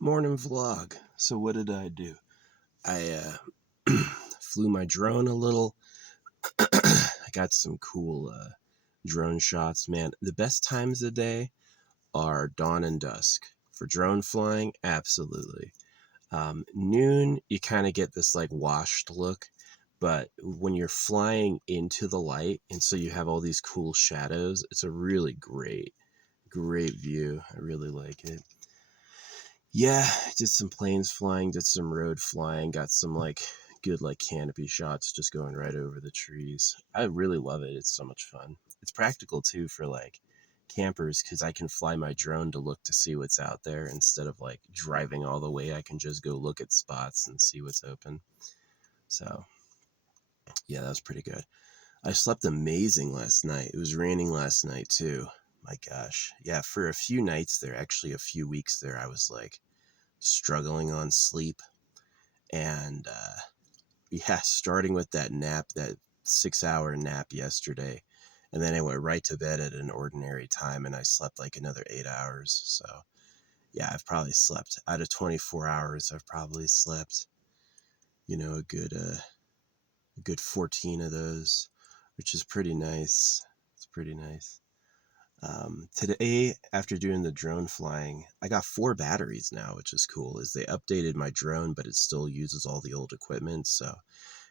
Morning vlog. So what did I do? I flew my drone a little. I got some cool drone shots, man. The best times of the day are dawn and dusk. For drone flying, absolutely. Noon, you kind of get this like washed look, but when you're flying into the light, and so you have all these cool shadows, it's a really great view. I really like it. Yeah, did some planes flying, did some road flying, got some like good like canopy shots just going right over the trees. I really love it. It's so much fun. It's practical too for like campers because I can fly my drone to look to see what's out there instead of like driving all the way. I can just go look at spots and see what's open. So yeah, that was pretty good. I slept amazing last night. It was raining last night too. My gosh. Yeah, for a few nights there, actually a few weeks there, I was like struggling on sleep. And yeah, starting with that nap, that 6 hour nap yesterday. And then I went right to bed at an ordinary time and I slept like another 8 hours. So yeah, I've probably slept out of 24 hours. I've probably slept, a good 14 of those, which is pretty nice. It's pretty nice. Today, after doing the drone flying, I got 4 batteries now, which is cool. Is they updated my drone, but it still uses all the old equipment. So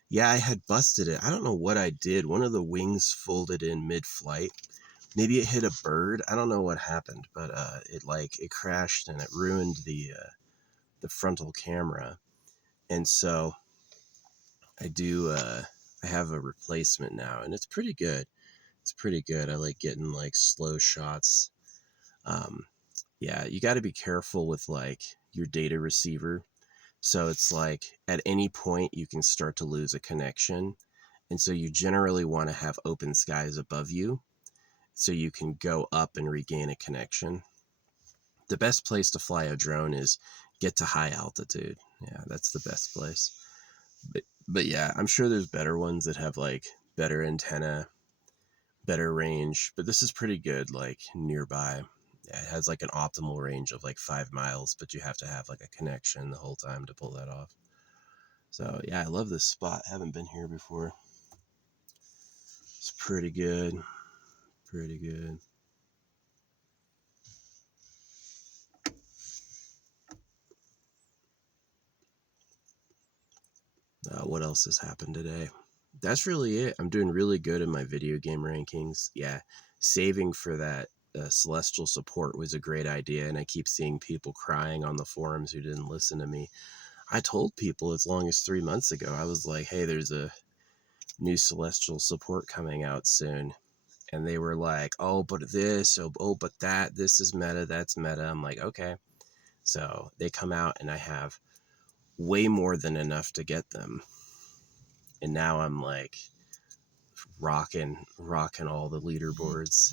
yeah, I had busted it. I don't know what I did. One of the wings folded in mid-flight. Maybe it hit a bird. I don't know what happened, but it crashed and it ruined the frontal camera. And so I have a replacement now, and it's pretty good. It's pretty good. I like getting like slow shots. Um, yeah, you got to be careful with like your data receiver. So it's like at any point you can start to lose a connection. And so you generally want to have open skies above you so you can go up and regain a connection. The best place to fly a drone is get to high altitude. Yeah, that's the best place. But yeah, I'm sure there's better ones that have like better antenna, better range, but this is pretty good like nearby. Yeah, it has like an optimal range of like 5 miles, but you have to have like a connection the whole time to pull that off. So yeah, I love this spot. I haven't been here before. It's pretty good. Pretty good. What else has happened today? That's really it. I'm doing really good in my video game rankings. Yeah, saving for that celestial support was a great idea, and I keep seeing people crying on the forums who didn't listen to me. I told people as long as 3 months ago, I was like, hey, there's a new celestial support coming out soon. And they were like, oh, but this, but that, this is meta, that's meta. I'm like, okay. So they come out and I have way more than enough to get them. And now I'm like rocking all the leaderboards.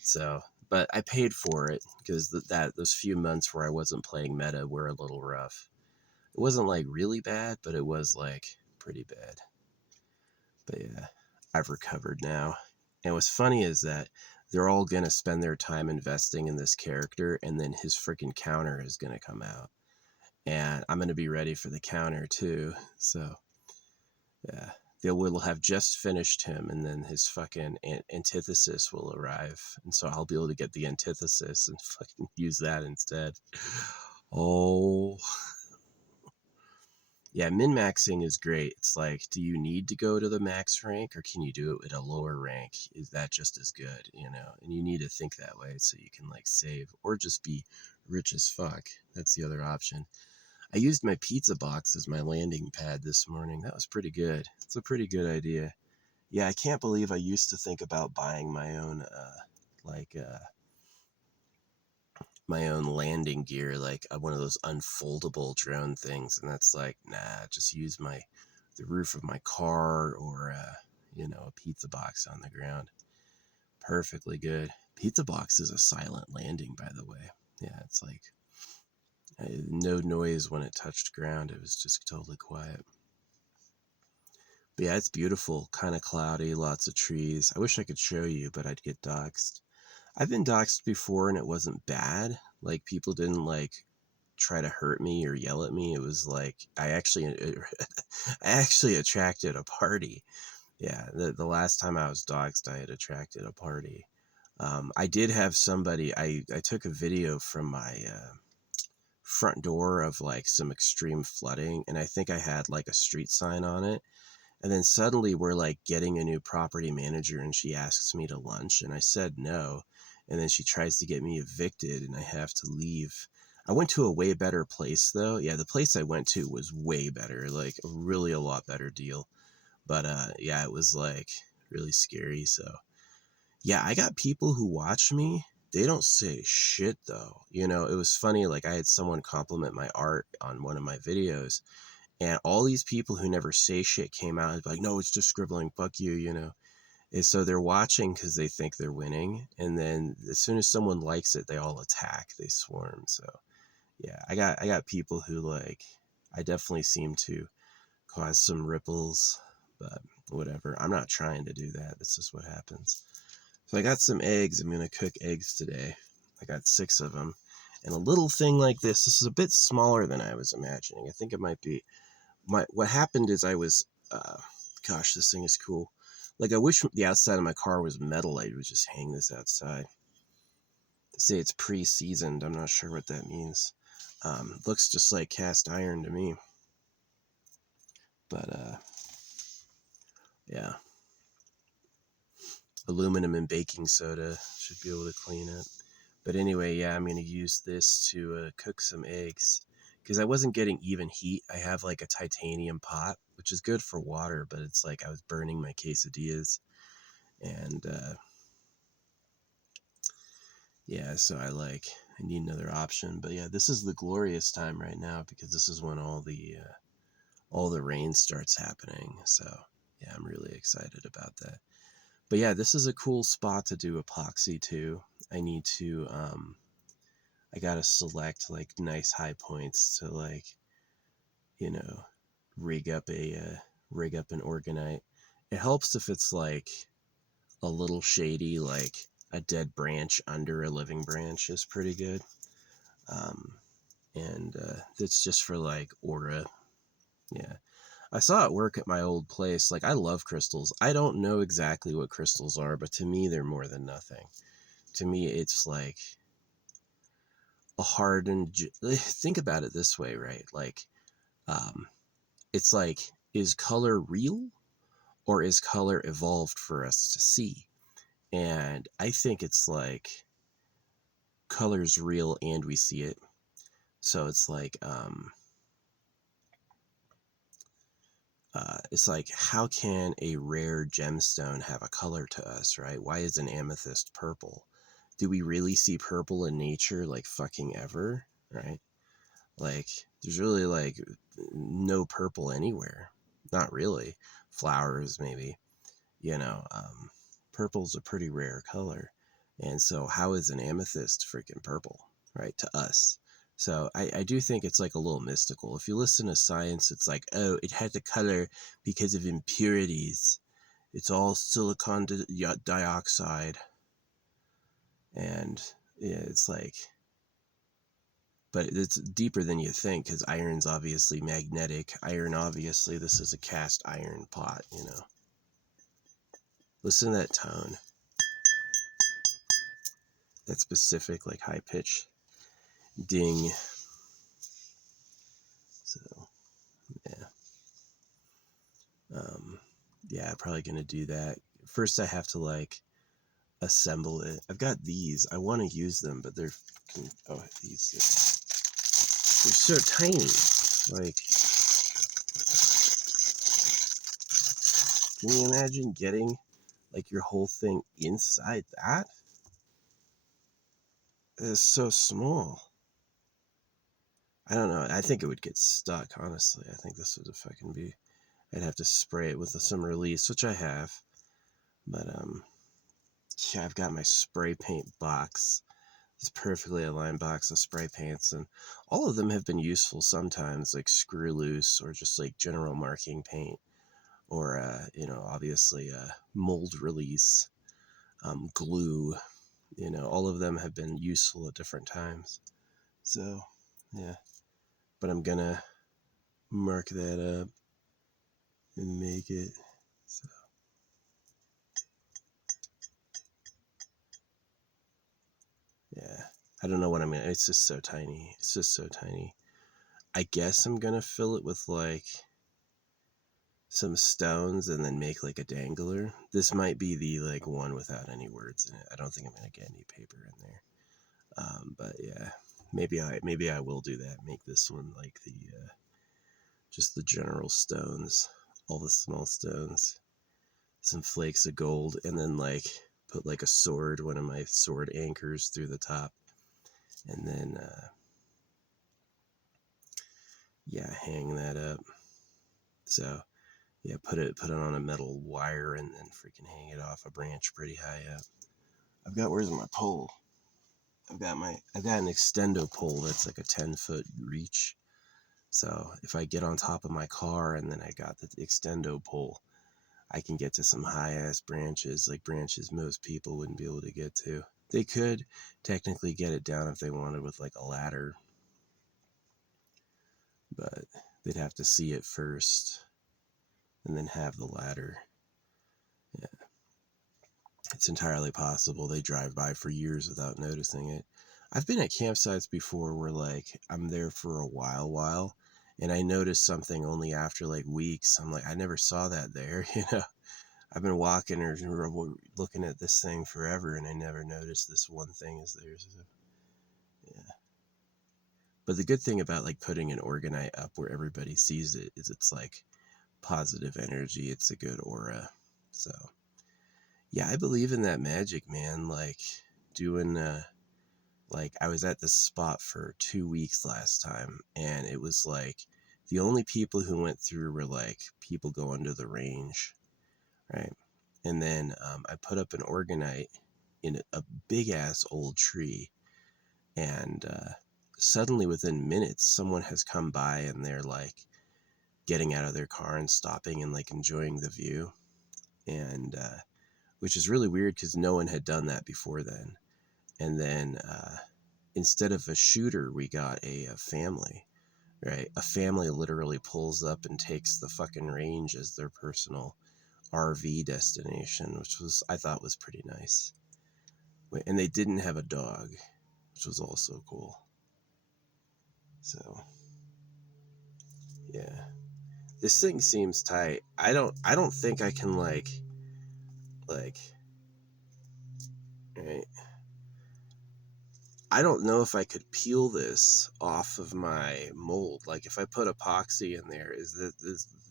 So, but I paid for it because those few months where I wasn't playing meta were a little rough. It wasn't like really bad, but it was like pretty bad. But yeah, I've recovered now. And what's funny is that they're all going to spend their time investing in this character, and then his freaking counter is going to come out. And I'm going to be ready for the counter too. So, yeah, they will have just finished him, and then his fucking antithesis will arrive. And so I'll be able to get the antithesis and fucking use that instead. Oh, yeah, min-maxing is great. It's like, do you need to go to the max rank or can you do it at a lower rank? Is that just as good, And you need to think that way so you can like save or just be rich as fuck. That's the other option. I used my pizza box as my landing pad this morning. That was pretty good. It's a pretty good idea. Yeah, I can't believe I used to think about buying like my own landing gear, like one of those unfoldable drone things, and that's like, nah, just use the roof of my car or a pizza box on the ground. Perfectly good. Pizza box is a silent landing, by the way. Yeah, it's like no noise when it touched ground. It was just totally quiet. But yeah, it's beautiful. Kind of cloudy, lots of trees. I wish I could show you, but I'd get doxxed. I've been doxxed before and it wasn't bad. Like people didn't like try to hurt me or yell at me. It was like I actually I actually attracted a party. Yeah, the last time I was doxxed, I had attracted a party. I did have somebody. I took a video from my front door of like some extreme flooding, and I think I had like a street sign on it. And then suddenly we're like getting a new property manager, and she asks me to lunch, and I said no. And then she tries to get me evicted, and I have to leave. I went to a way better place though. Yeah, the place I went to was way better, like really a lot better deal. But yeah, it was like really scary. So yeah, I got people who watch me. They don't say shit though. You know, it was funny. Like I had someone compliment my art on one of my videos, and all these people who never say shit came out and be like, no, it's just scribbling. Fuck you, you know. And so they're watching because they think they're winning. And then as soon as someone likes it, they all attack. They swarm. So yeah, I got people who like, I definitely seem to cause some ripples, but whatever. I'm not trying to do that. That's just what happens. So I got some eggs. I'm going to cook eggs today. I got 6 of them. And a little thing like this is a bit smaller than I was imagining. I think it might be what happened is I was, gosh, this thing is cool. Like I wish the outside of my car was metal. I would just hang this outside. They say it's pre-seasoned. I'm not sure what that means. Looks just like cast iron to me. But yeah, aluminum and baking soda should be able to clean it. But anyway, yeah, I'm gonna use this to cook some eggs. Because I wasn't getting even heat. I have like a titanium pot, which is good for water, but it's like I was burning my quesadillas. And yeah, so I need another option. But yeah, this is the glorious time right now because this is when all the rain starts happening. So yeah, I'm really excited about that. But yeah, this is a cool spot to do epoxy too. I need to I gotta select like nice high points to like, you know, rig up an orgonite. It helps if it's like a little shady, like a dead branch under a living branch is pretty good. And it's just for like aura. Yeah. I saw it work at my old place. Like I love crystals. I don't know exactly what crystals are, but to me they're more than nothing. To me it's like a hardened think about it this way, right? Like um it's like, is color real or is color evolved for us to see? And I think it's like color's real and we see it. So it's like, how can a rare gemstone have a color to us, right? Why is an amethyst purple? Do we really see purple in nature like fucking ever, right? Like, there's really like no purple anywhere. Not really. Flowers, maybe. You know, purple's a pretty rare color. And so, how is an amethyst freaking purple, right? To us. So I do think it's like a little mystical. If you listen to science, it's like, oh, it had the color because of impurities. It's all silicon dioxide. And yeah, it's like, but it's deeper than you think because iron's obviously magnetic. Iron, obviously, this is a cast iron pot, you know. Listen to that tone. That specific, like high pitch ding. So, yeah. Yeah, probably going to do that. First, I have to like assemble it. I've got these. I want to use them, but they're so tiny. Like, can you imagine getting like your whole thing inside that? It's so small. I don't know. I think it would get stuck, honestly. I think this would fucking be... I'd have to spray it with some release, which I have. But, yeah, I've got my spray paint box. This perfectly aligned box of spray paints, and all of them have been useful sometimes, like screw loose or just like general marking paint, or, you know, obviously mold release, glue. You know, all of them have been useful at different times. So, Yeah. But I'm gonna mark that up and make it so. Yeah. I don't know what I'm gonna. It's just so tiny. It's just so tiny. I guess I'm gonna fill it with like some stones and then make like a dangler. This might be the like one without any words in it. I don't think I'm gonna get any paper in there. But yeah, maybe I will do that. Make this one like the just the general stones, all the small stones, some flakes of gold, and then like put like a sword, one of my sword anchors through the top, and then yeah, hang that up. So yeah, put it on a metal wire and then freaking hang it off a branch pretty high up. Where's my pole? I've got an extendo pole that's like a 10-foot reach. So if I get on top of my car and then I got the extendo pole, I can get to some high ass branches, like branches most people wouldn't be able to get to. They could technically get it down if they wanted with like a ladder, but they'd have to see it first and then have the ladder. Yeah. It's entirely possible they drive by for years without noticing it. I've been at campsites before where like I'm there for a while and I noticed something only after like weeks. I'm like, I never saw that there, you know. I've been walking or looking at this thing forever and I never noticed this one thing is there. So, yeah. But the good thing about like putting an Orgonite up where everybody sees it is it's like positive energy. It's a good aura. So yeah, I believe in that magic, man. Like doing like I was at this spot for 2 weeks last time and it was like the only people who went through were like people going to the range, right? And then I put up an Orgonite in a big ass old tree and suddenly within minutes someone has come by and they're like getting out of their car and stopping and like enjoying the view, and which is really weird because no one had done that before then. And then instead of a shooter, we got a family, right? A family literally pulls up and takes the fucking range as their personal RV destination, which was, I thought was pretty nice. And they didn't have a dog, which was also cool. So, yeah. This thing seems tight. I don't think I can like, right? I don't know if I could peel this off of my mold. Like if I put epoxy in there, is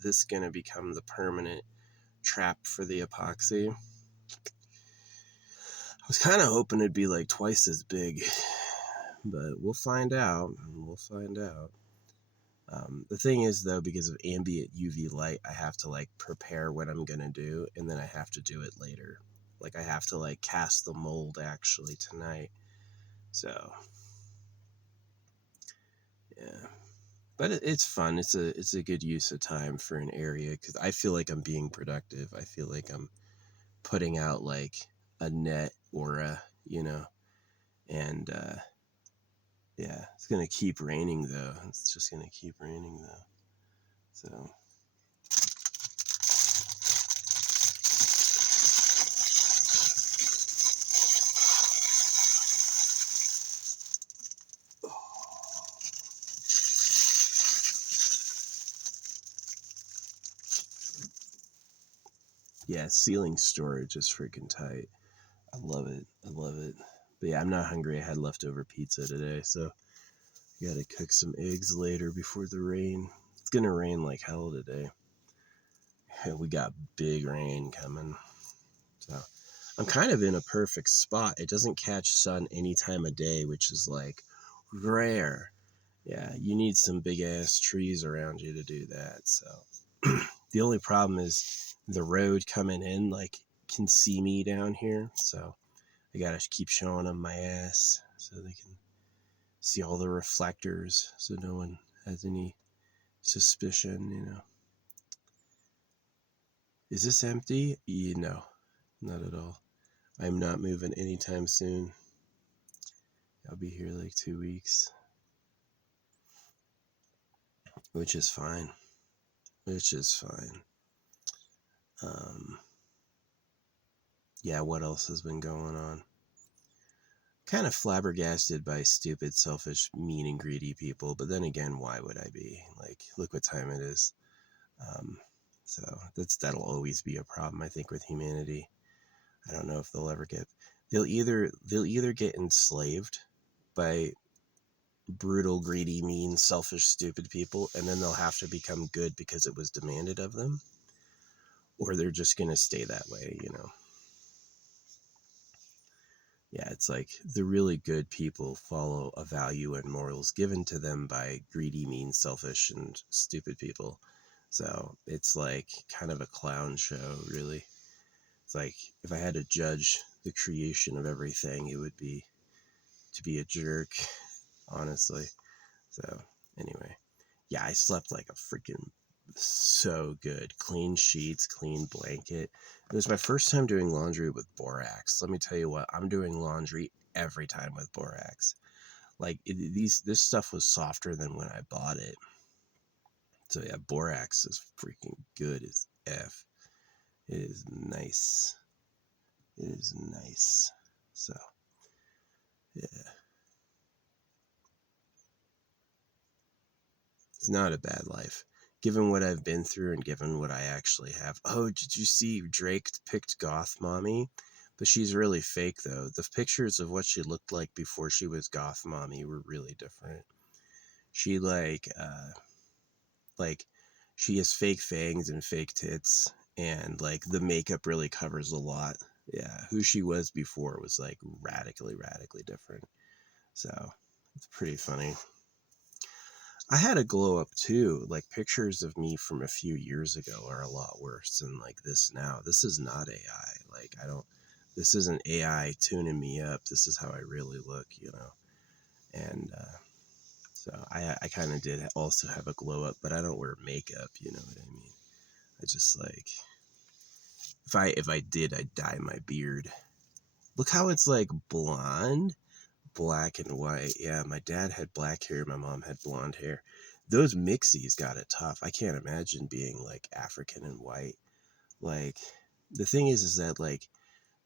this going to become the permanent trap for the epoxy? I was kind of hoping it'd be like twice as big, but we'll find out. We'll find out. The thing is though, because of ambient UV light, I have to like prepare what I'm going to do, and then I have to do it later. Like I have to like cast the mold actually tonight. So yeah. But it's fun. It's a good use of time for an area because I feel like I'm being productive. I feel like I'm putting out like a net or and yeah, it's gonna keep raining though. It's just gonna keep raining though. So yeah, ceiling storage is freaking tight. I love it. I love it. But yeah, I'm not hungry. I had leftover pizza today, so I gotta cook some eggs later before the rain. It's gonna rain like hell today. We got big rain coming. So I'm kind of in a perfect spot. It doesn't catch sun any time of day, which is like rare. Yeah, you need some big ass trees around you to do that. So the only problem is the road coming in like can see me down here. So I gotta keep showing them my ass so they can see all the reflectors so no one has any suspicion, you know. Is this empty? No, not at all. I'm not moving anytime soon. I'll be here like 2 weeks. which is fine. Which is fine. Yeah, what else has been going on? Kind of flabbergasted by stupid, selfish, mean, and greedy people, but then again, why would I be? Like, look what time it is. Um, so that'll always be a problem, I think, with humanity. I don't know if they'll ever get. They'll either get enslaved by brutal, greedy, mean, selfish, stupid people, and then they'll have to become good because it was demanded of them, or they're just gonna stay that way, you know. Yeah, it's like the really good people follow a value and morals given to them by greedy, mean, selfish, and stupid people. So it's like kind of a clown show, really. It's like if I had to judge the creation of everything, it would be to be a jerk, honestly. So anyway, yeah, I slept like a freaking so good. Clean sheets, clean blanket. It was my first time doing laundry with borax. Let me tell you what, I'm doing laundry every time with borax. Like this stuff was softer than when I bought it. So yeah, borax is freaking good as F. It is nice. It is nice. So yeah, it's not a bad life. Given what I've been through and given what I actually have. Oh, did you see Drake picked Goth Mommy? But she's really fake, though. The pictures of what she looked like before she was Goth Mommy were really different. She, like, she has fake fangs and fake tits, and, like, the makeup really covers a lot. Yeah, who she was before was, like, radically, radically different. So, it's pretty funny. I had a glow up too. Like pictures of me from a few years ago are a lot worse than like this now. This is not AI. Like this isn't AI tuning me up. This is how I really look, you know. And so I kind of did also have a glow up, but I don't wear makeup. You know what I mean? I just like if I did, I'd dye my beard. Look how it's like blonde, black and white. Yeah, my dad had black hair, my mom had blonde hair. Those mixies got it tough. I can't imagine being like African and white. Like the thing is that like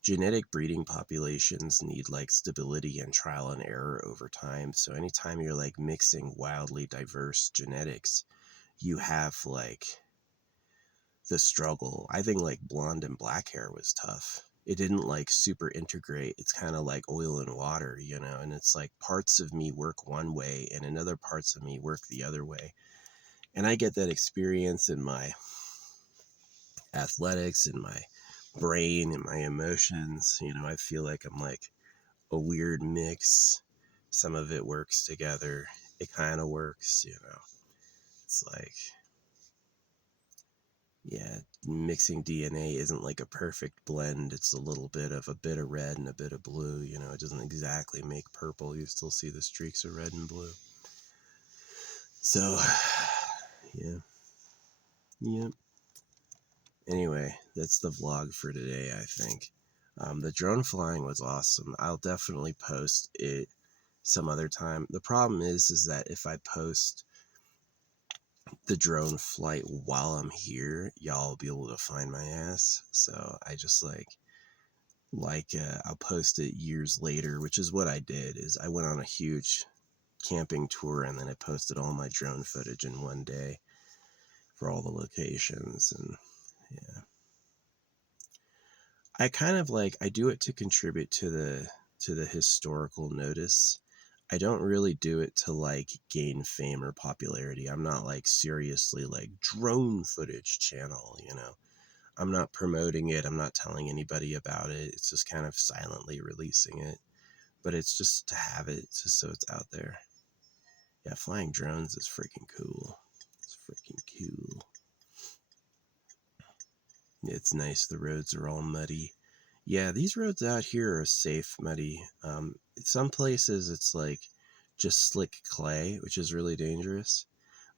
genetic breeding populations need like stability and trial and error over time. So anytime you're like mixing wildly diverse genetics, you have like the struggle. I think like blonde and black hair was tough. It didn't like super integrate. It's kind of like oil and water, you know, and it's like parts of me work one way and another parts of me work the other way. And I get that experience in my athletics, in my brain, in my emotions. You know, I feel like I'm like a weird mix. Some of it works together. It kind of works, you know. It's like yeah, mixing DNA isn't like a perfect blend. It's a little bit of red and a bit of blue. You know, it doesn't exactly make purple. You still see the streaks of red and blue. So, yeah. Yep. Anyway, that's the vlog for today, I think. The drone flying was awesome. I'll definitely post it some other time. The problem is that if I post the drone flight while I'm here, y'all will be able to find my ass. So I just I'll post it years later, which is what I did. Is I went on a huge camping tour and then I posted all my drone footage in one day for all the locations. And yeah, I kind of like I do it to contribute to the historical notice. I don't really do it to like gain fame or popularity. I'm not like seriously like drone footage channel, you know. I'm not promoting it. I'm not telling anybody about it. It's just kind of silently releasing it. But it's just to have it, just so it's out there. Yeah, flying drones is freaking cool. It's freaking cool. It's nice. The roads are all muddy. Yeah, these roads out here are safe muddy. Some places it's like just slick clay, which is really dangerous.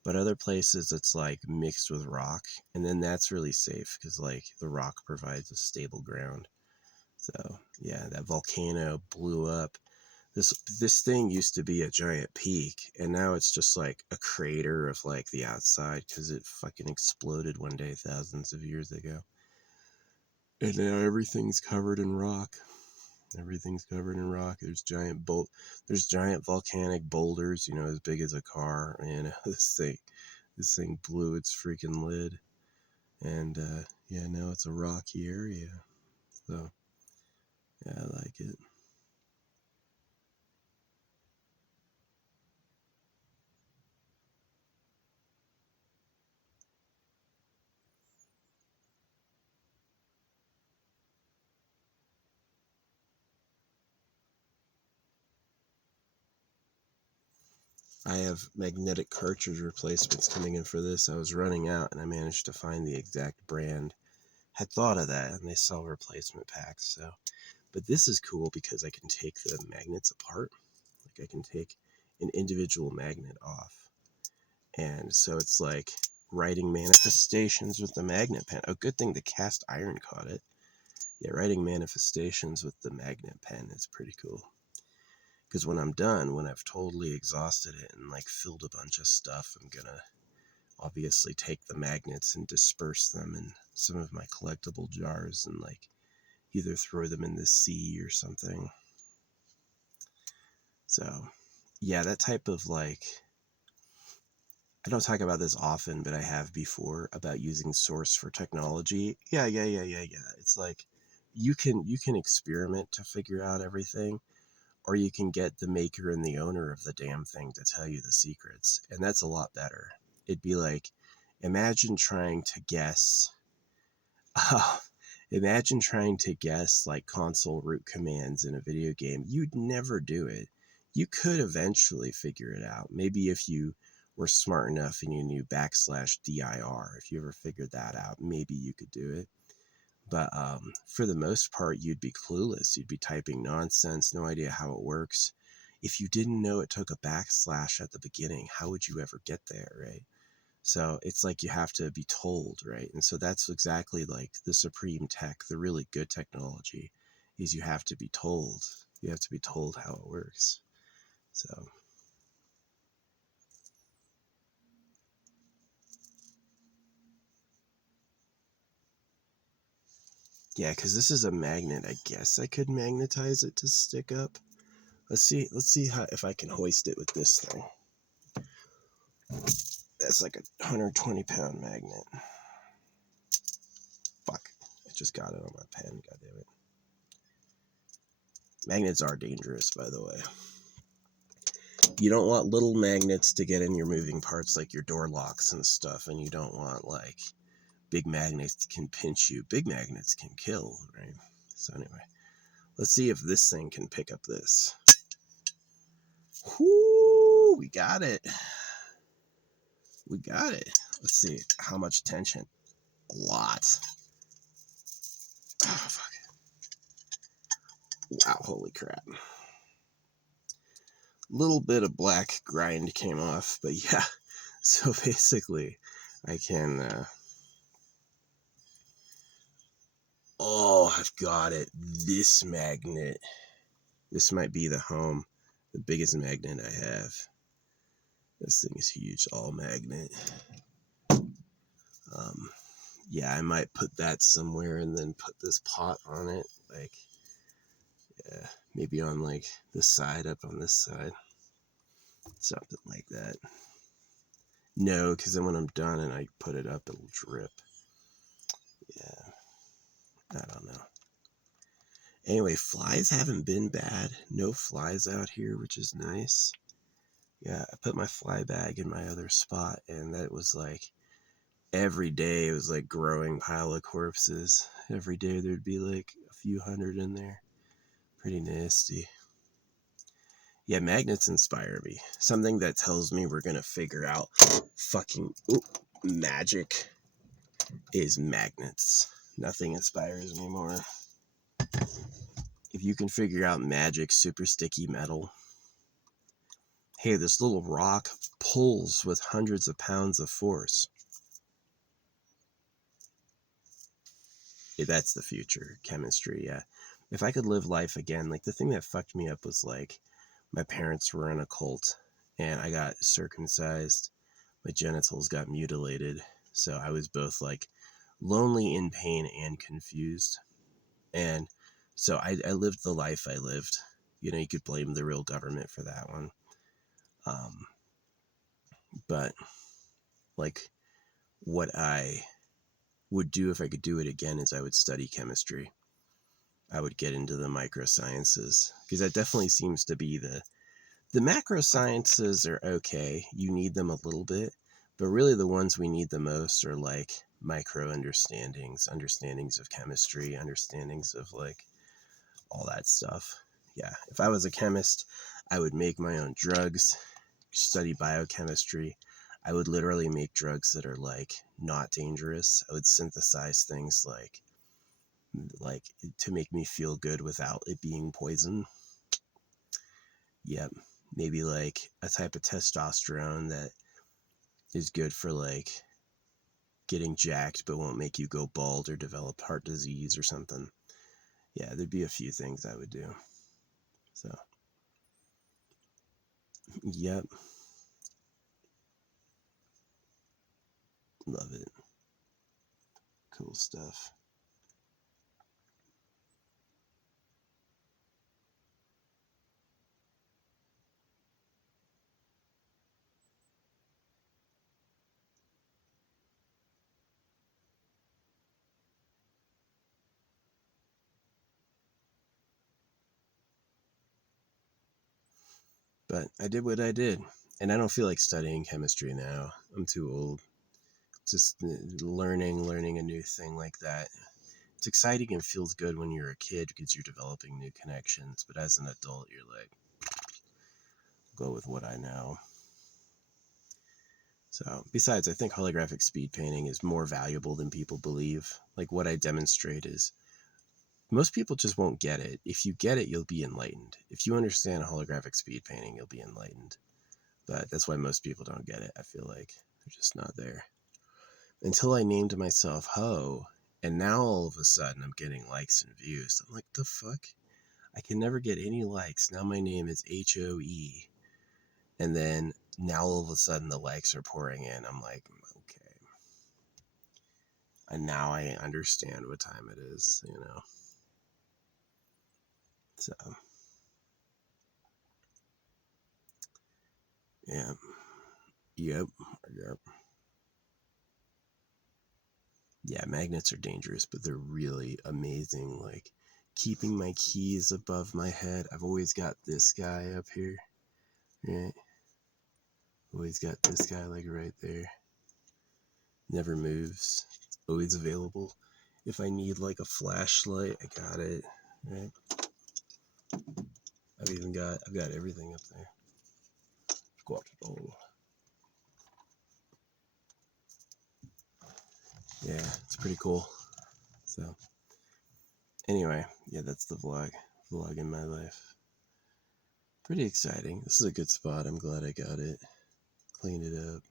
But other places it's like mixed with rock, and then that's really safe because like the rock provides a stable ground. So yeah, that volcano blew up. This thing used to be a giant peak, and now it's just like a crater of like the outside because it fucking exploded one day thousands of years ago. And now everything's covered in rock. Everything's covered in rock. There's giant volcanic boulders, you know, as big as a car. And this thing blew its freaking lid. And yeah, now it's a rocky area. So yeah, I like it. I have magnetic cartridge replacements coming in for this. I was running out and I managed to find the exact brand. Had thought of that, and they sell replacement packs. So, but this is cool because I can take the magnets apart. Like I can take an individual magnet off. And so it's like writing manifestations with the magnet pen. Oh, good thing the cast iron caught it. Yeah, writing manifestations with the magnet pen is pretty cool. Because when I'm done, when I've totally exhausted it and like filled a bunch of stuff, I'm gonna obviously take the magnets and disperse them in some of my collectible jars and like either throw them in the sea or something. So yeah, that type of like, I don't talk about this often, but I have before about using Source for technology. Yeah. It's like you can experiment to figure out everything, or you can get the maker and the owner of the damn thing to tell you the secrets, and that's a lot better. It'd be like, imagine trying to guess. Imagine trying to guess like console root commands in a video game. You'd never do it. You could eventually figure it out. Maybe if you were smart enough and you knew \dir, if you ever figured that out, maybe you could do it. But for the most part, you'd be clueless. You'd be typing nonsense, no idea how it works. If you didn't know it took a backslash at the beginning, how would you ever get there, right? So it's like you have to be told, right? And so that's exactly like the supreme tech, the really good technology, is you have to be told. You have to be told how it works. So yeah, because this is a magnet. I guess I could magnetize it to stick up. Let's see how if I can hoist it with this thing. That's like a 120-pound magnet. Fuck. I just got it on my pen. God damn it. Magnets are dangerous, by the way. You don't want little magnets to get in your moving parts like your door locks and stuff, and you don't want like big magnets that can pinch you. Big magnets can kill, right? So anyway, let's see if this thing can pick up this. Whoo, we got it. We got it. Let's see how much tension. A lot. Oh, fuck. Wow, holy crap. Little bit of black grind came off, but yeah. So basically, I can, oh, I've got it. This magnet. This might be the home. The biggest magnet I have. This thing is huge, all magnet. Yeah, I might put that somewhere and then put this pot on it. Like, yeah, maybe on like the side, up on this side. Something like that. No, because then when I'm done and I put it up, it'll drip. Yeah, I don't know. Anyway, flies haven't been bad. No flies out here, which is nice. Yeah, I put my fly bag in my other spot, and that was like every day it was like growing pile of corpses. Every day there'd be like a few hundred in there. Pretty nasty. Yeah, magnets inspire me. Something that tells me we're gonna figure out fucking magic is magnets. Nothing inspires me more. If you can figure out magic, super sticky metal. Hey, this little rock pulls with hundreds of pounds of force. Yeah, that's the future. Chemistry, yeah. If I could live life again, like the thing that fucked me up was like my parents were in a cult and I got circumcised. My genitals got mutilated. So I was both like lonely, in pain, and confused. And so I lived the life I lived. You know, you could blame the real government for that one. But like what I would do if I could do it again is I would study chemistry. I would get into the microsciences because that definitely seems to be the macro sciences are okay. You need them a little bit, but really the ones we need the most are like micro understandings of chemistry, understandings of like all that stuff. Yeah, if I was a chemist, I would make my own drugs, study biochemistry. I would literally make drugs that are like not dangerous. I would synthesize things like to make me feel good without it being poison. Yep. Maybe like a type of testosterone that is good for like getting jacked but won't make you go bald or develop heart disease or something. Yeah, there'd be a few things I would do. So, yep. Love it. Cool stuff. But I did what I did. And I don't feel like studying chemistry now. I'm too old. Just learning a new thing like that. It's exciting and feels good when you're a kid because you're developing new connections. But as an adult, you're like, go with what I know. So, besides, I think holographic speed painting is more valuable than people believe. Like, what I demonstrate is most people just won't get it. If you get it, you'll be enlightened. If you understand holographic speed painting, you'll be enlightened. But that's why most people don't get it. I feel like they're just not there. Until I named myself Ho, and now all of a sudden I'm getting likes and views. I'm like, the fuck? I can never get any likes. Now my name is HOE. And then now all of a sudden the likes are pouring in. I'm like, okay. And now I understand what time it is, you know. So, yeah. Yep. Yep. Yeah, magnets are dangerous, but they're really amazing. Like, keeping my keys above my head. I've always got this guy up here, right? Always got this guy, like, right there. Never moves. It's always available. If I need, like, a flashlight, I got it, right? I've got everything up there. Got it all. Yeah, it's pretty cool. So, anyway, yeah, that's the vlog in my life. Pretty exciting. This is a good spot. I'm glad I got it. Cleaned it up.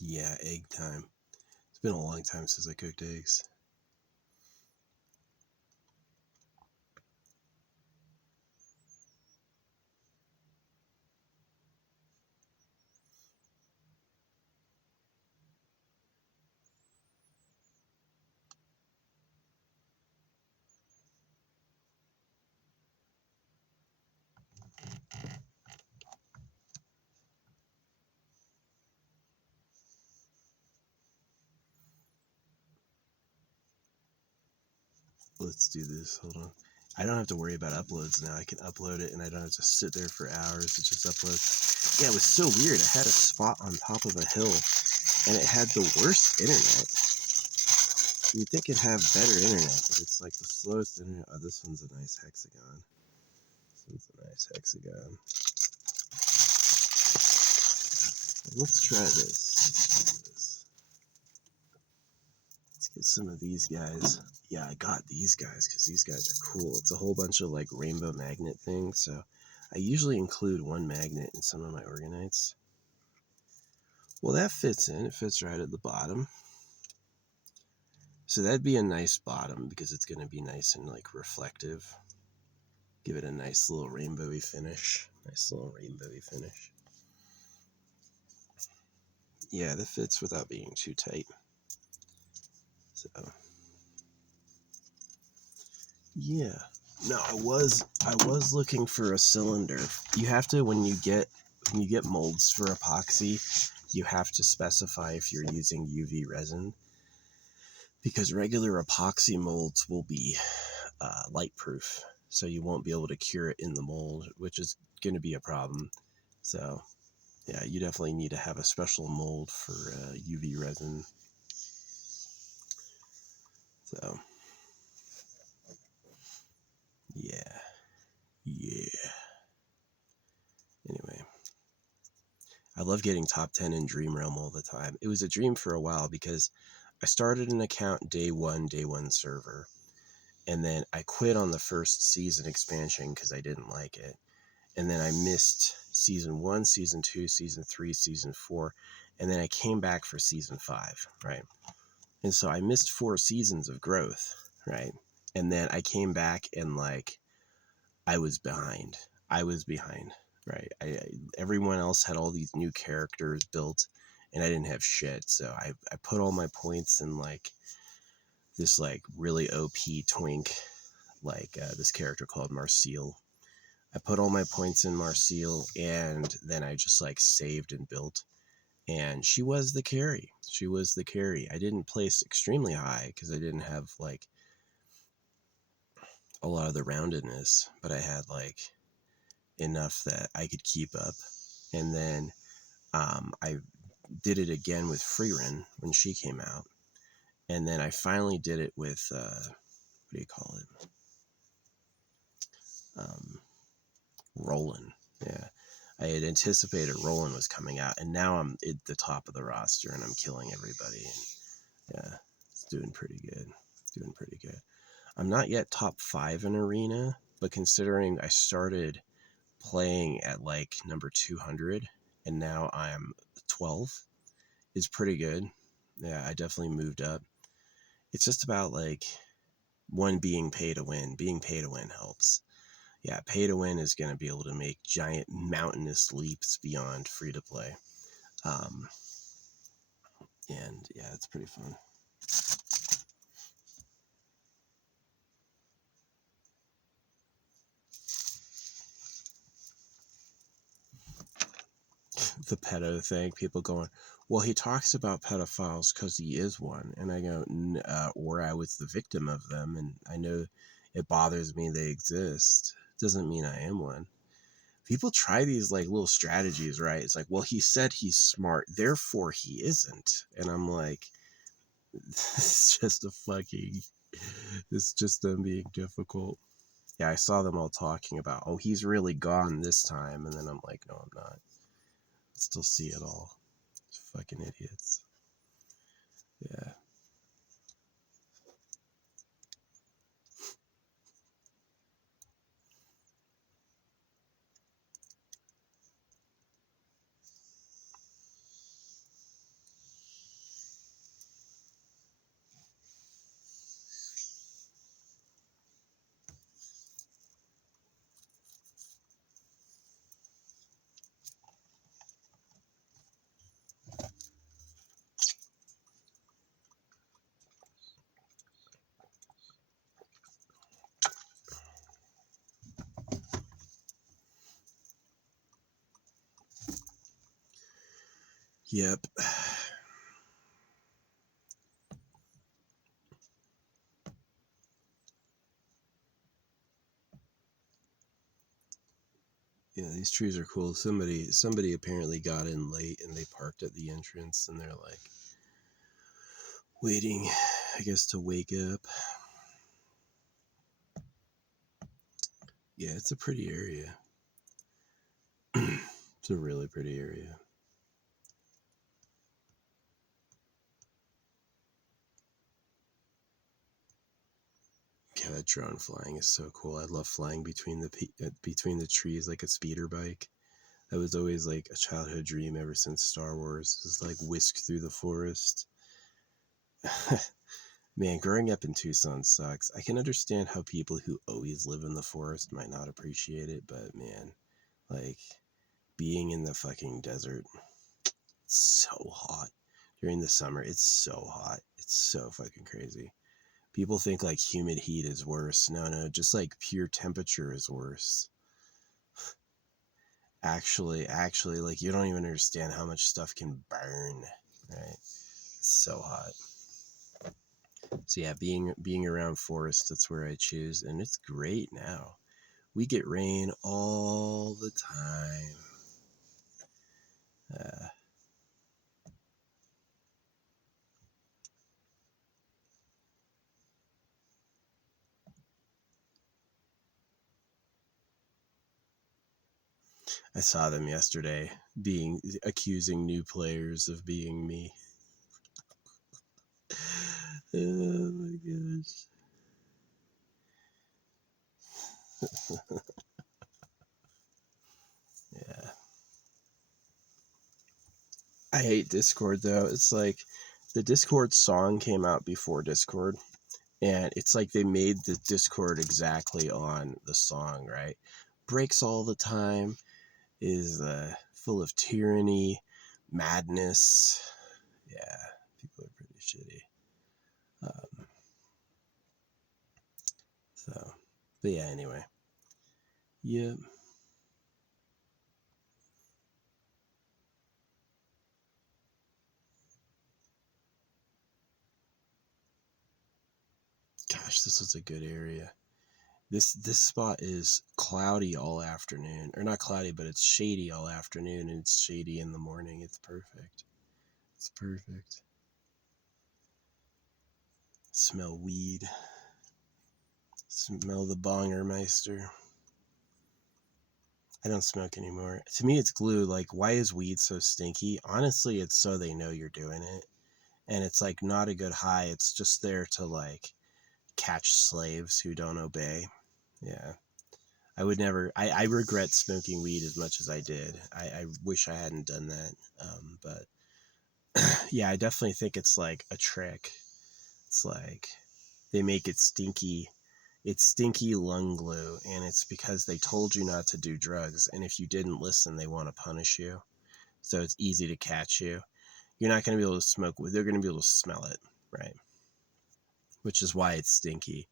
Yeah, egg time. It's been a long time since I cooked eggs. Let's do this. Hold on. I don't have to worry about uploads now. I can upload it and I don't have to sit there for hours. It just uploads. Yeah, it was so weird. I had a spot on top of a hill and it had the worst internet. You'd think it'd have better internet, but it's like the slowest internet. Oh, this one's a nice hexagon. This one's a nice hexagon. Let's try this. Let's get some of these guys. Yeah, I got these guys because these guys are cool. It's a whole bunch of like rainbow magnet things. So I usually include one magnet in some of my Organites. Well, that fits in. It fits right at the bottom. So that'd be a nice bottom because it's going to be nice and like reflective. Give it a nice little rainbowy finish. Nice little rainbowy finish. Yeah, that fits without being too tight. So yeah. No, I was looking for a cylinder. You have to when you get molds for epoxy, you have to specify if you're using UV resin because regular epoxy molds will be light proof, so you won't be able to cure it in the mold, which is going to be a problem. So yeah, you definitely need to have a special mold for UV resin. So yeah. Anyway, I love getting top 10 in Dream Realm all the time. It was a dream for a while because I started an account day one server, and then I quit on the first season expansion because I didn't like it. And then I missed season 1, season 2, season 3, season 4, and then I came back for season 5, right? And so I missed 4 seasons of growth, right? And then I came back and like I was behind. Right? Everyone else had all these new characters built, and I didn't have shit. So I put all my points in like this like really OP twink, like this character called Marcille. I put all my points in Marcille, and then I just like saved and built. And she was the carry. I didn't place extremely high because I didn't have like a lot of the roundedness, but I had like enough that I could keep up. And then I did it again with Freerin when she came out. And then I finally did it with, what do you call it? Roland. Yeah. I had anticipated Roland was coming out, and now I'm at the top of the roster and I'm killing everybody. And yeah, it's doing pretty good. I'm not yet top 5 in Arena, but considering I started playing at like number 200 and now I'm 12 is pretty good. Yeah, I definitely moved up. It's just about like one being pay to win. Being pay to win helps. Yeah, pay to win is going to be able to make giant mountainous leaps beyond free to play. And yeah, it's pretty fun. The pedo thing, people going, well, he talks about pedophiles because he is one. And I go, or I was the victim of them. And I know it bothers me they exist. Doesn't mean I am one. People try these like little strategies, right? It's like, well, he said he's smart, therefore he isn't. And I'm like, it's just them being difficult. Yeah, I saw them all talking about, oh, he's really gone this time. And then I'm like, no, I'm not. I still see it all. It's fucking idiots. Yeah. Yep. These trees are cool. Somebody apparently got in late and they parked at the entrance and they're like waiting, I guess, to wake up. Yeah, it's a pretty area. It's a really pretty area. Yeah, that drone flying is so cool. I love flying between the trees like a speeder bike. That was always like a childhood dream ever since Star Wars. Is like whisk through the forest. Man, growing up in Tucson sucks. I can understand how people who always live in the forest might not appreciate it, but man, like being in the fucking desert, it's so hot. During the summer, it's so hot. It's so fucking crazy. People think like humid heat is worse. No, just like pure temperature is worse. Actually, like you don't even understand how much stuff can burn, right? It's so hot. So yeah, being around forest, that's where I choose, and it's great now. We get rain all the time. Uh, I saw them yesterday accusing new players of being me. Oh my gosh. Yeah. I hate Discord though. It's like the Discord song came out before Discord, and it's like they made the Discord exactly on the song, right? Breaks all the time, is full of tyranny, madness. Yeah, people are pretty shitty. So, but yeah, anyway. Yeah. Gosh, this is a good area. This spot is cloudy all afternoon, or not cloudy, but it's shady all afternoon, and it's shady in the morning. It's perfect. It's perfect. Smell weed. Smell the Bongermeister. I don't smoke anymore. To me, it's glue. Like, why is weed so stinky? Honestly, it's so they know you're doing it. And it's like not a good high. It's just there to like catch slaves who don't obey. Yeah. I would never, I regret smoking weed as much as I did. I wish I hadn't done that. But yeah, I definitely think it's like a trick. It's like they make it stinky. It's stinky lung glue, and it's because they told you not to do drugs. And if you didn't listen, they want to punish you. So it's easy to catch you. You're not going to be able to smoke. They're going to be able to smell it, right? Which is why it's stinky.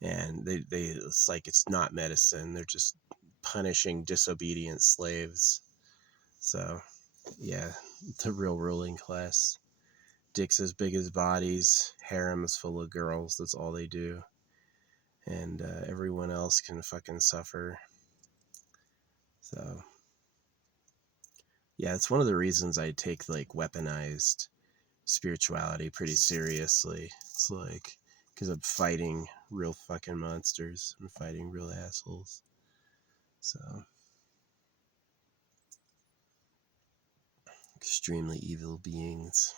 And it's like it's not medicine. They're just punishing disobedient slaves. So yeah, the real ruling class. Dicks as big as bodies, harems full of girls. That's all they do, and everyone else can fucking suffer. So yeah, it's one of the reasons I take like weaponized spirituality pretty seriously. It's like because I'm fighting real fucking monsters. I'm fighting real assholes. So extremely evil beings.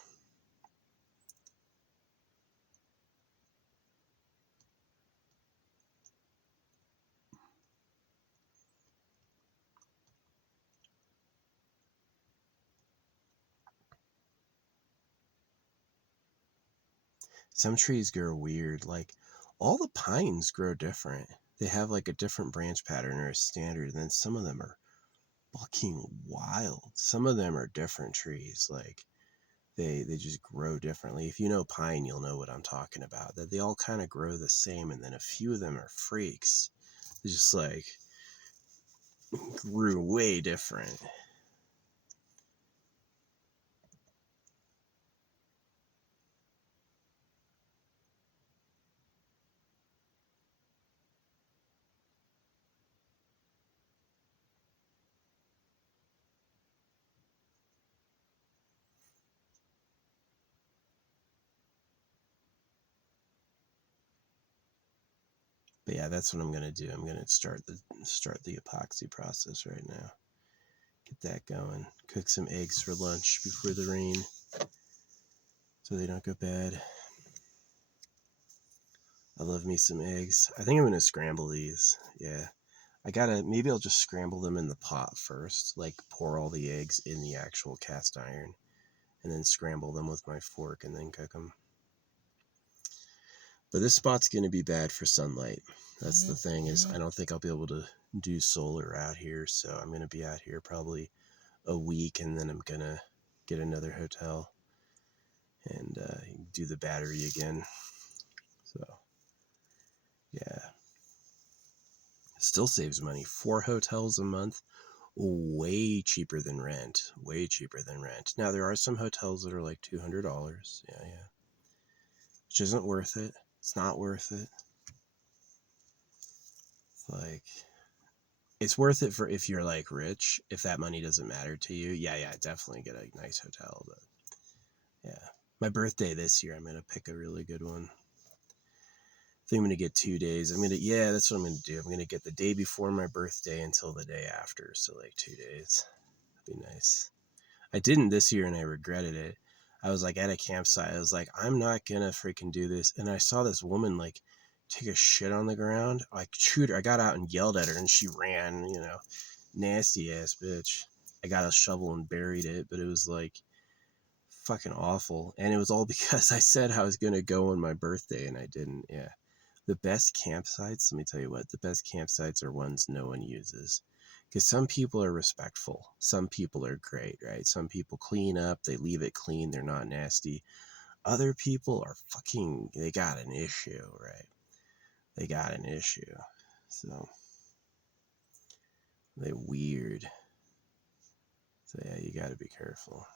Some trees grow weird. Like all the pines grow different. They have like a different branch pattern or a standard. And then some of them are fucking wild. Some of them are different trees. Like they just grow differently. If you know pine, you'll know what I'm talking about. That they all kind of grow the same, and then a few of them are freaks. They just like grew way different. Yeah, that's what I'm gonna do. I'm gonna start the epoxy process right now. Get that going. Cook some eggs for lunch before the rain, so they don't go bad. I love me some eggs. I think I'm gonna scramble these. Yeah, maybe I'll just scramble them in the pot first, like pour all the eggs in the actual cast iron, and then scramble them with my fork and then cook them. But this spot's gonna be bad for sunlight. That's the thing, is I don't think I'll be able to do solar out here, so I'm gonna be out here probably a week, and then I'm gonna get another hotel and do the battery again. So yeah, still saves money. 4 hotels a month, way cheaper than rent. Way cheaper than rent. Now there are some hotels that are like $200. Yeah, which isn't worth it. It's not worth it. It's like, it's worth it for if you're like rich, if that money doesn't matter to you. Yeah, definitely get a nice hotel. But yeah, my birthday this year, I'm gonna pick a really good one. I think I'm gonna get 2 days. That's what I'm gonna do. I'm gonna get the day before my birthday until the day after, so like 2 days. That'd be nice. I didn't this year and I regretted it. I was like at a campsite. I was like, I'm not gonna freaking do this. And I saw this woman like take a shit on the ground. I chewed her. I got out and yelled at her, and she ran. Nasty ass bitch. I got a shovel and buried it, but it was like fucking awful. And it was all because I said I was gonna go on my birthday and I didn't. Yeah. The best campsites, let me tell you what, the best campsites are ones no one uses. Because some people are respectful. Some people are great, right? Some people clean up, they leave it clean, they're not nasty. Other people are they got an issue, right? They got an issue. So, they're weird. So, yeah, you got to be careful.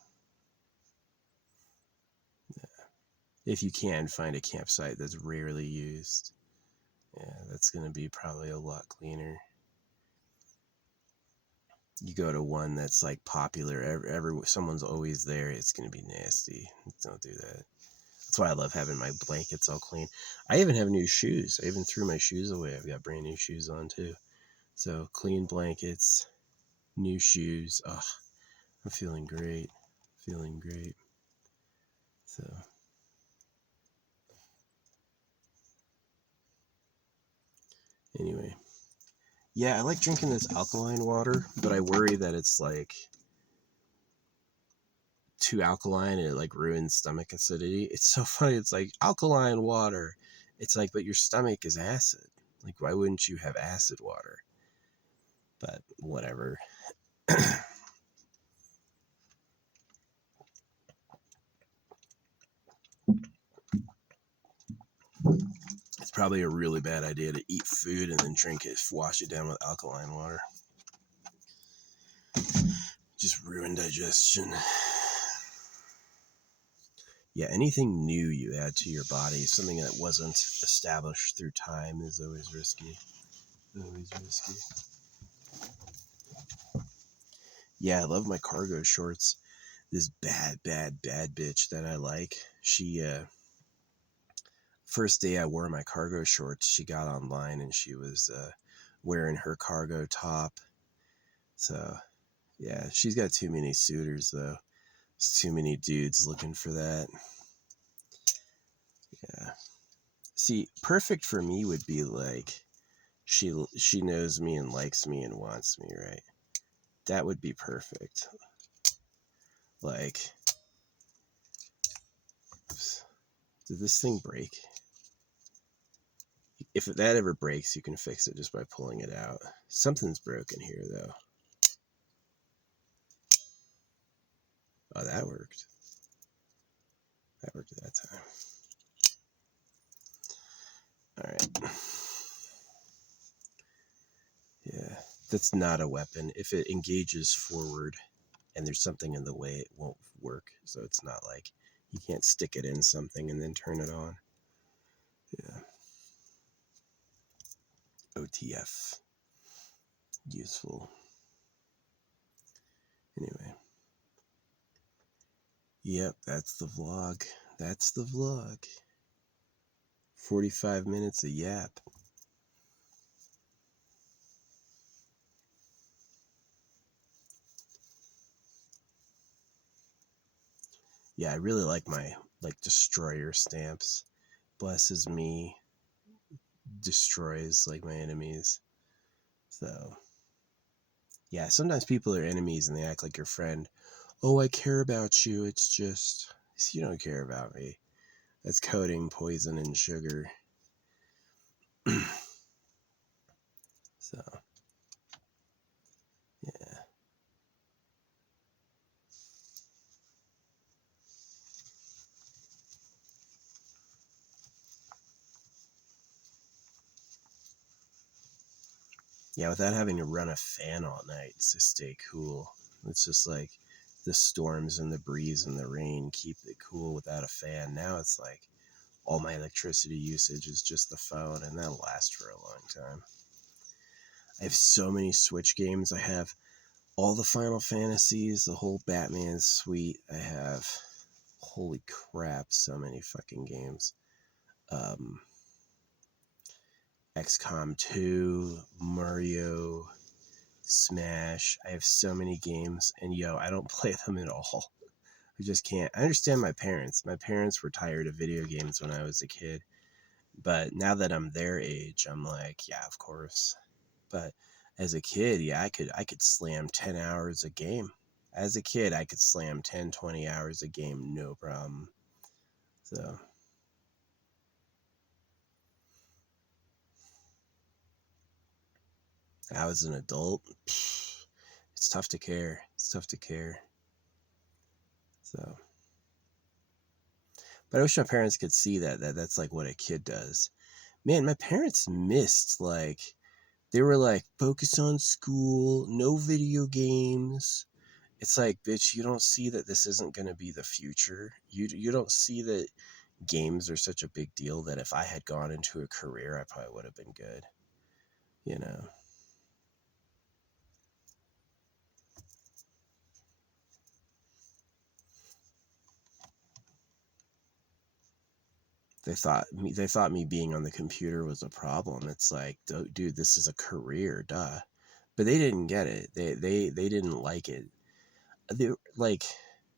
Yeah. If you can find a campsite that's rarely used, yeah, that's going to be probably a lot cleaner. You go to one that's like popular, someone's always there, it's going to be nasty. Don't do that. That's why I love having my blankets all clean. I even have new shoes. I even threw my shoes away. I've got brand new shoes on too. So clean blankets, new shoes. Oh, I'm feeling great. Feeling great. So anyway. Yeah, I like drinking this alkaline water, but I worry that it's like too alkaline and it like ruins stomach acidity. It's so funny. It's like alkaline water. It's like, but your stomach is acid. Like, why wouldn't you have acid water? But whatever. It's probably a really bad idea to eat food and then drink it, wash it down with alkaline water. Just ruin digestion. Yeah, anything new you add to your body, something that wasn't established through time, is always risky. Always risky. Yeah, I love my cargo shorts. This bad bitch that I like, she, first day I wore my cargo shorts, she got online and she was wearing her cargo top. So, yeah, she's got too many suitors, though. There's too many dudes looking for that. Yeah. See, perfect for me would be like, she knows me and likes me and wants me, right? That would be perfect. Like, oops, did this thing break? If that ever breaks, you can fix it just by pulling it out. Something's broken here, though. Oh, that worked. That worked that time. All right. Yeah, that's not a weapon. If it engages forward and there's something in the way, it won't work. So it's not like you can't stick it in something and then turn it on. Yeah. OTF. Useful. Anyway. Yep, that's the vlog. That's the vlog. 45 minutes of yap. Yeah, I really like my like destroyer stamps. Blesses me, destroys like my enemies. So yeah, sometimes people are enemies and they act like your friend. Oh, I care about you. It's just you don't care about me. That's coding poison and sugar. So yeah. Yeah, without having to run a fan all night to stay cool. It's just like the storms and the breeze and the rain keep it cool without a fan. Now it's like all my electricity usage is just the phone, and that'll last for a long time. I have so many Switch games. I have all the Final Fantasies, the whole Batman suite. I have, holy crap, so many fucking games. Um, XCOM 2, Mario, Smash. I have so many games, and yo, I don't play them at all. I just can't. I understand my parents. My parents were tired of video games when I was a kid, but now that I'm their age, I'm like, yeah, of course. But as a kid, yeah, I could slam 10 hours a game. As a kid, I could slam 10, 20 hours a game, no problem. So, I was an adult. It's tough to care. It's tough to care. So, but I wish my parents could see that's like what a kid does. Man, my parents missed like they were like focus on school, no video games. It's like, bitch, you don't see that this isn't going to be the future. You don't see that games are such a big deal that if I had gone into a career, I probably would have been good. You know, they thought me being on the computer was a problem. It's like, dude, this is a career, duh. But they didn't get it. They didn't like it. They, like,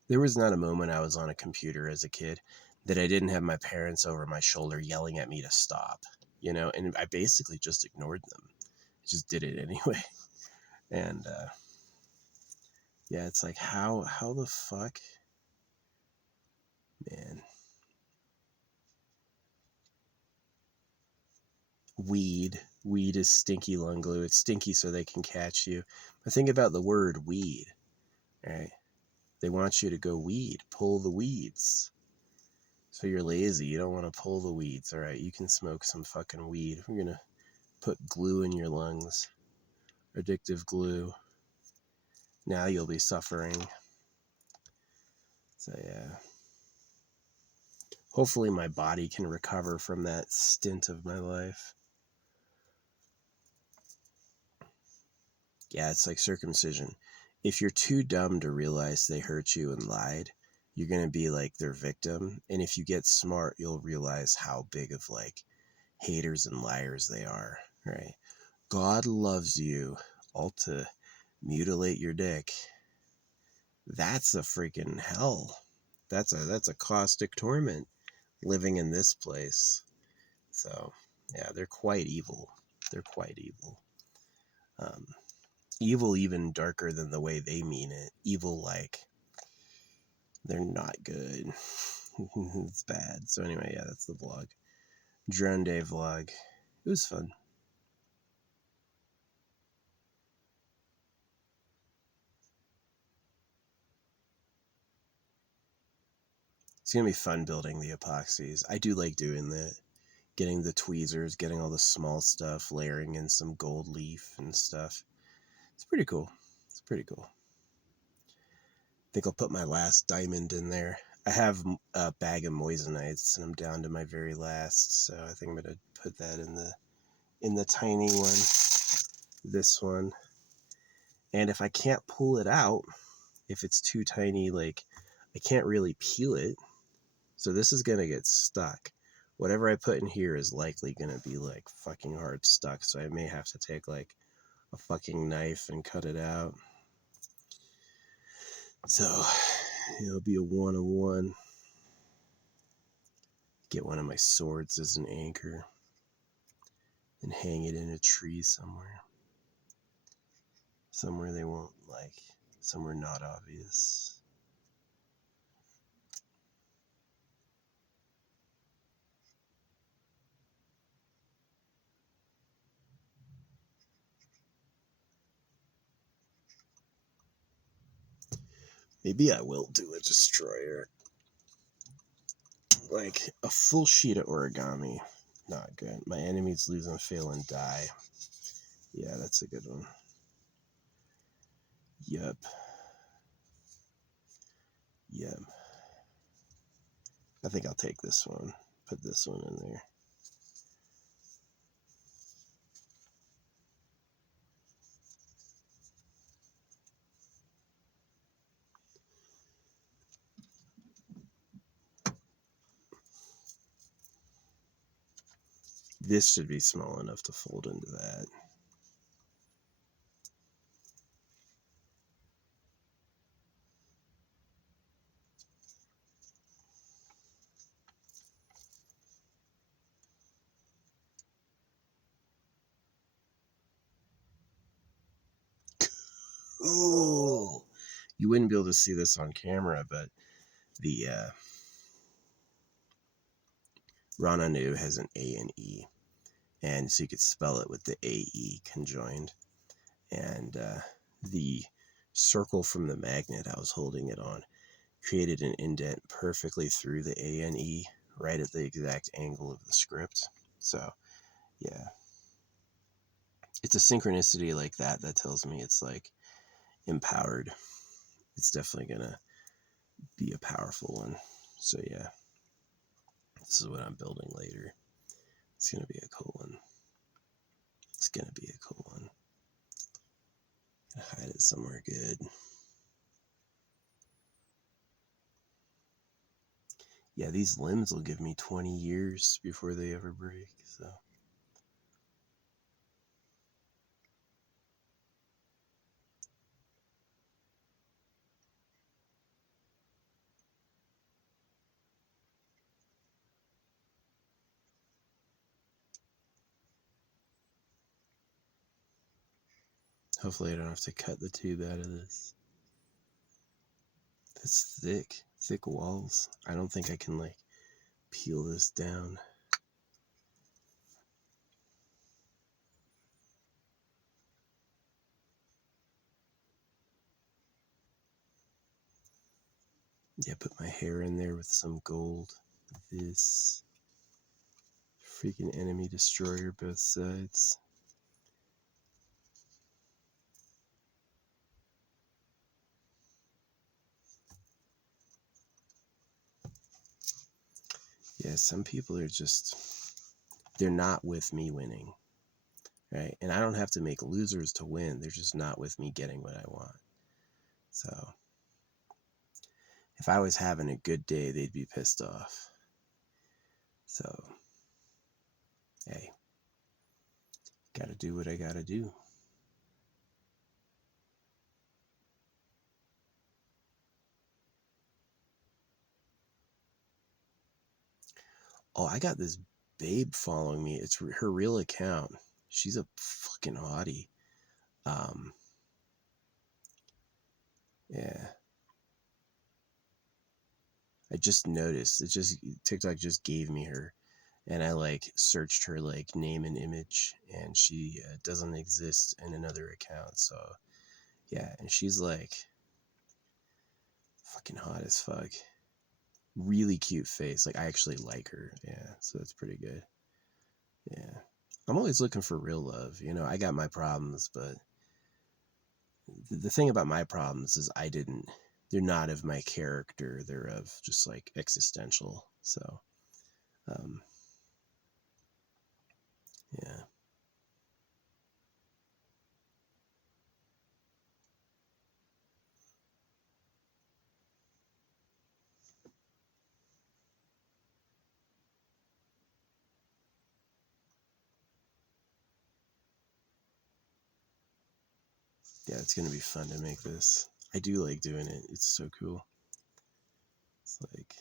there was not a moment I was on a computer as a kid that I didn't have my parents over my shoulder yelling at me to stop. You know, and I basically just ignored them. I just did it anyway. And yeah, it's like how the fuck, man. Weed is stinky lung glue. It's stinky so they can catch you. But think about the word weed, right? They want you to go weed, pull the weeds. So you're lazy. You don't want to pull the weeds. All right, you can smoke some fucking weed. We're gonna put glue in your lungs, addictive glue. Now you'll be suffering. So yeah. Hopefully my body can recover from that stint of my life. Yeah, it's like circumcision. If you're too dumb to realize they hurt you and lied, you're going to be like their victim. And if you get smart, you'll realize how big of like haters and liars they are, right? God loves you all to mutilate your dick. That's a freaking hell. That's a caustic torment living in this place. So, yeah, they're quite evil. They're quite evil. Um, Evil even darker than the way they mean it. Evil like they're not good. It's bad. So anyway, yeah, that's the vlog. Drone day vlog. It was fun. It's gonna be fun building the epoxies. I do like doing that. Getting the tweezers, getting all the small stuff, layering in some gold leaf and stuff. It's pretty cool. It's pretty cool. I think I'll put my last diamond in there. I have a bag of moisanites and I'm down to my very last, so I think I'm gonna put that in the tiny one. This one. And if I can't pull it out, if it's too tiny, like I can't really peel it. So this is gonna get stuck. Whatever I put in here is likely gonna be like fucking hard stuck. So I may have to take like a fucking knife and cut it out. So It'll be a 1-on-1. Get one of my swords as an anchor and hang it in a tree somewhere. Somewhere they won't like, somewhere not obvious. Maybe I will do a destroyer. Like a full sheet of origami. Not good. My enemies lose and fail and die. Yeah, that's a good one. Yep. Yep. I think I'll take this one. Put this one in there. This should be small enough to fold into that. Ooh! You wouldn't be able to see this on camera, but the Rananu has an A and E. And so you could spell it with the AE conjoined. And the circle from the magnet I was holding it on created an indent perfectly through the A and E, right at the exact angle of the script. So, yeah. It's a synchronicity like that that tells me it's like empowered. It's definitely going to be a powerful one. So, yeah. This is what I'm building later. It's going to be a cool one. It's going to be a cool one. Hide it somewhere good. Yeah, these limbs will give me 20 years before they ever break, so. Hopefully I don't have to cut the tube out of this. That's thick walls. I don't think I can like peel this down. Yeah, put my hair in there with some gold. This freaking enemy destroyer both sides. Yeah, some people are just, they're not with me winning, right? And I don't have to make losers to win. They're just not with me getting what I want. So if I was having a good day, they'd be pissed off. So, hey, gotta do what I gotta do. Oh, I got this babe following me. It's her real account. She's a fucking hottie. Yeah. I just noticed. It just, TikTok just gave me her. And I like searched her like name and image, and she doesn't exist in another account. So, yeah. And she's like fucking hot as fuck. Really cute face. Like, I actually like her. Yeah. So that's pretty good. Yeah. I'm always looking for real love. You know, I got my problems, but the thing about my problems is they're not of my character. They're of just like existential. So, um, yeah. Yeah, it's going to be fun to make this. I do like doing it. It's so cool. like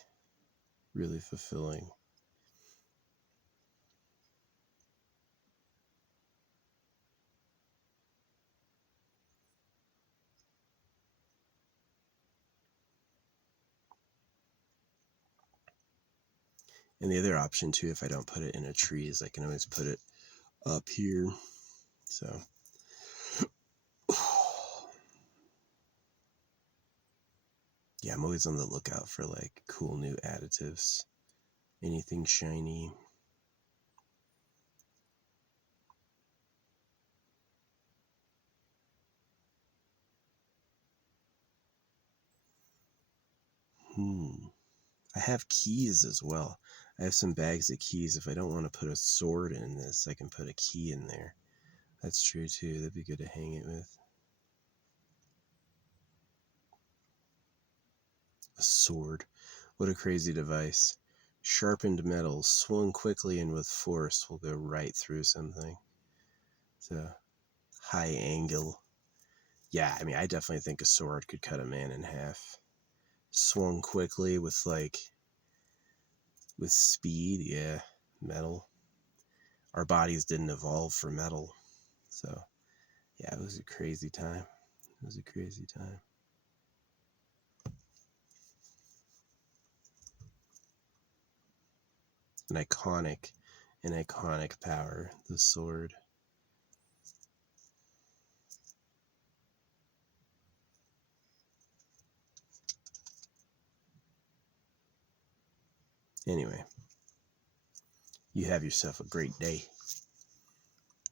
really fulfilling. And the other option too, if I don't put it in a tree, is I can always put it up here. So yeah, I'm always on the lookout for like cool new additives. Anything shiny. I have keys as well. I have some bags of keys. If I don't want to put a sword in this, I can put a key in there. That's true too. That'd be good to hang it with. A sword. What a crazy device. Sharpened metal, swung quickly and with force, will go right through something. So, high angle. Yeah, I mean, I definitely think a sword could cut a man in half. Swung quickly with speed, yeah, metal. Our bodies didn't evolve for metal. So, yeah, it was a crazy time. It was a crazy time. An iconic power, the sword. Anyway, you have yourself a great day.